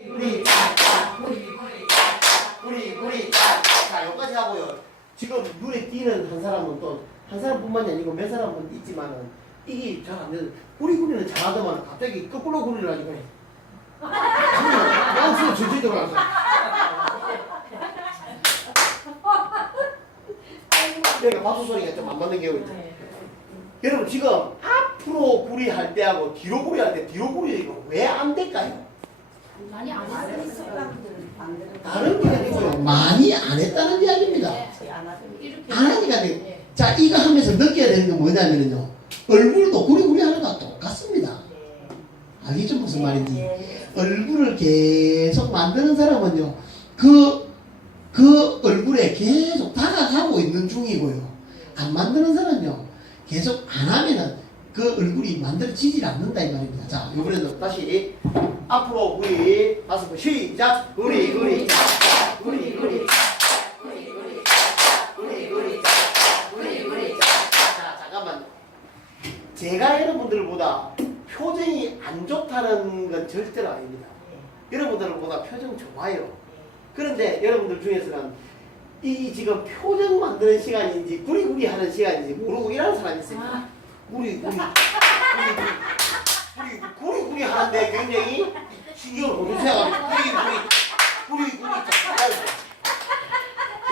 짝짝 구리 구리 짝짝 자 여기까지 하고요. 지금 눈에 띄는 한 사람은 또 한 사람뿐만이 아니고 몇 사람은 있지만은 이게 잘 안 되는 구리 구리는 잘하더만 갑자기 거꾸로 구리를 하니까. 야 지금 저기 들어가서 그러니까 박수 소리가 좀 안 맞는 경우 있죠. 여러분 지금 앞으로 구리 할 때하고 뒤로 구리 할 때 뒤로 구리 이거 왜 안 될까요? 많이 안 했어요. 다른 게 아니고요. 많이 안 했다는 이야기입니다. 네. 이렇게 안 하니까 돼. 네. 자, 이거 하면서 느껴야 되는 건 뭐냐면요. 얼굴도 구리구리 하는 거랑 똑같습니다. 알겠죠? 무슨 말인지. 예. 얼굴을 계속 만드는 사람은요. 그, 그 얼굴에 계속 다가가고 있는 중이고요. 안 만드는 사람은요. 계속 안 하면은 그 얼굴이 만들어지질 않는다 이 말입니다. 자, 이번에는 다시 앞으로 우리 다섯 번 시작. 우리 우리 우리 우리. 제가 여러분들보다 표정이 안 좋다는 건 절대로 아닙니다. 여러분들보다 표정 좋아요. 그런데 여러분들 중에서는 이 지금 표정 만드는 시간인지 구리구리 하는 시간인지 모르고 일하는 사람이 있습니다. 아, 구리구리 구리구리 구리 구리구리 하는데 굉장히 신경을 못 쓰셔가지고 구리구리 구리구리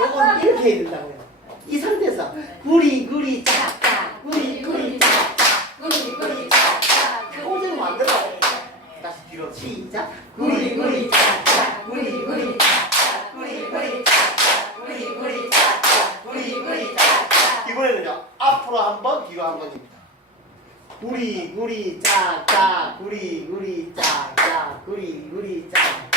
요건 이렇게 해야 된다고요. 이 상태에서 구리 구리 짝짝 구리 구리 짝짝 구리 구리 짝짝 표정 만들어. 다시 뒤로. 시작. 구리 구리 짝짝 구리 구리 짝짝 구리 구리 짝짝 구리 구리 짝짝 구리 구리 짝짝 이번에는요 앞으로 한번 뒤로 한 번입니다 구리 구리 짝짝 구리 구리 짝짝 구리 구리 짝짝